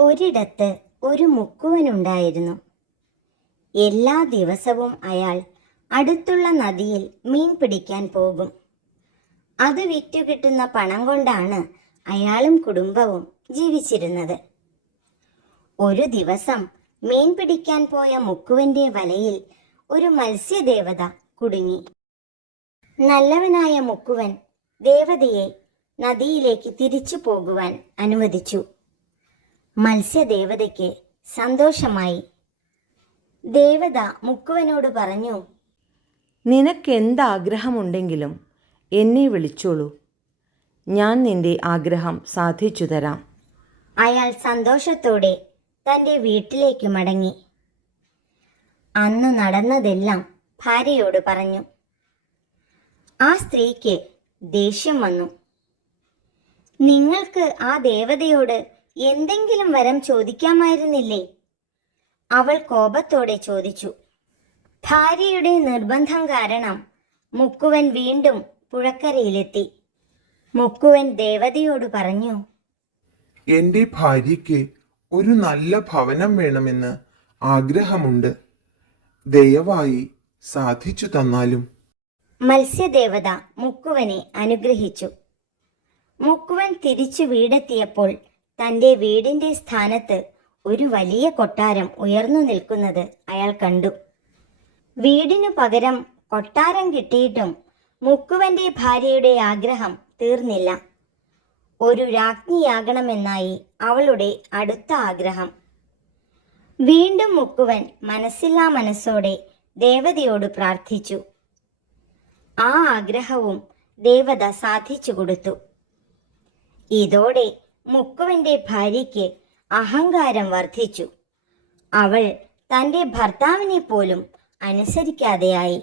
ഒരിടത്ത് ഒരു മുക്കുവനുണ്ടായിരുന്നു. എല്ലാ ദിവസവും അയാൾ അടുത്തുള്ള നദിയിൽ മീൻ പിടിക്കാൻ പോകും. അത് വിറ്റുകിട്ടുന്ന പണം കൊണ്ടാണ് അയാളും കുടുംബവും ജീവിച്ചിരുന്നത്. ഒരു ദിവസം മീൻ പിടിക്കാൻ പോയ മുക്കുവന്റെ വലയിൽ ഒരു മത്സ്യദേവത കുടുങ്ങി. നല്ലവനായ മുക്കുവൻ ദേവതയെ നദിയിലേക്ക് തിരിച്ചു പോകുവാൻ അനുവദിച്ചു. മത്സ്യദേവതയ്ക്ക് സന്തോഷമായി. ദേവത മുക്കുവനോട് പറഞ്ഞു നിനക്കെന്താഗ്രഹമുണ്ടെങ്കിലും എന്നെ വിളിച്ചോളൂ. ഞാൻ നിന്റെ ആഗ്രഹം സാധിച്ചു തരാം. അയാൾ സന്തോഷത്തോടെ തന്റെ വീട്ടിലേക്ക് മടങ്ങി. അന്നു നടന്നതെല്ലാം ഭാര്യയോട് പറഞ്ഞു. ആ സ്ത്രീക്ക് ദേഷ്യം വന്നു. നിങ്ങൾക്ക് ആ ദേവതയോട് എന്തെങ്കിലും വരം ചോദിക്കാമായിരുന്നില്ലേ? അവൾ കോപത്തോടെ ചോദിച്ചു. ഭാര്യയുടെ നിർബന്ധം കാരണം മുക്കുവൻ വീണ്ടും പുഴക്കരയിലെത്തി. മുക്കുവൻ ദേവതയോട് പറഞ്ഞു എന്റെ ഭാര്യയ്ക്ക് ഒരു നല്ല ഭവനം വേണമെന്ന് ആഗ്രഹമുണ്ട്. ദയവായി സാധിച്ചു തന്നാലും. മത്സ്യദേവത മുക്കുവനെ അനുഗ്രഹിച്ചു. മുക്കുവൻ തിരിച്ചു വീടെത്തിയപ്പോൾ തന്റെ വീടിന്റെ സ്ഥാനത്ത് ഒരു വലിയ കൊട്ടാരം ഉയർന്നു നിൽക്കുന്നത് അയാൾ കണ്ടു. വീടിനു പകരം കൊട്ടാരം കിട്ടിയിട്ടും മുക്കുവന്റെ ഭാര്യയുടെ ആഗ്രഹം തീർന്നില്ല. ഒരു രാജ്ഞിയാകണമെന്നായി അവളുടെ അടുത്ത ആഗ്രഹം. വീണ്ടും മുക്കുവൻ മനസ്സില്ലാ മനസ്സോടെ ദേവതയോട് പ്രാർത്ഥിച്ചു. ആ ആഗ്രഹവും ദേവത സാധിച്ചു കൊടുത്തു. ഇതോടെ മുക്കുവന്റെ ഭാര്യയ്ക്ക് അഹങ്കാരം വർദ്ധിച്ചു. അവൾ തന്റെ ഭർത്താവിനെ പോലും അനുസരിക്കാതെയായി.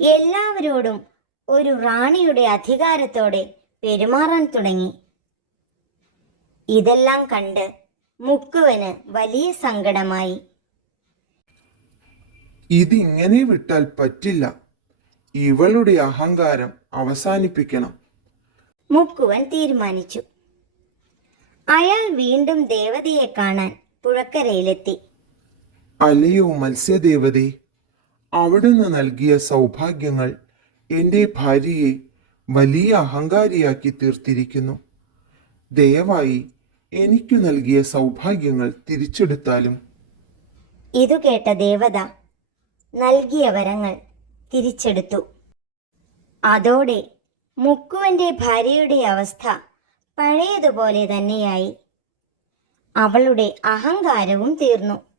എല്ലാവരോടും ഒരു റാണിയുടെ അധികാരത്തോടെ പെരുമാറാൻ തുടങ്ങി. ഇതെല്ലാം കണ്ട് മുക്കുവന് വലിയ സങ്കടമായി. ഇതിങ്ങനെ വിട്ടാൽ പറ്റില്ല. ഇവളുടെ അഹങ്കാരം അവസാനിപ്പിക്കണം. മുക്കുവൻ തീരുമാനിച്ചു. അയാൾ വീണ്ടും ദേവതയെ കാണാൻ പുഴക്കരയിലെത്തി. അല്ലയോ മത്സ്യദേവതേ അവിടുന്ന് നൽകിയ സൗഭാഗ്യങ്ങൾ എന്റെ ഭാര്യയെ വലിയ അഹങ്കാരിയാക്കി തീർത്തിരിക്കുന്നു. ദയവായി എനിക്കു നൽകിയ സൗഭാഗ്യങ്ങൾ തിരിച്ചെടുത്താലും. ഇതു കേട്ട ദേവത നൽകിയ വരങ്ങൾ തിരിച്ചെടുത്തു. അതോടെ മുക്കുവന്റെ ഭാര്യയുടെ അവസ്ഥ പഴയതുപോലെ തന്നെയായി. അവളുടെ അഹങ്കാരവും തീർന്നു.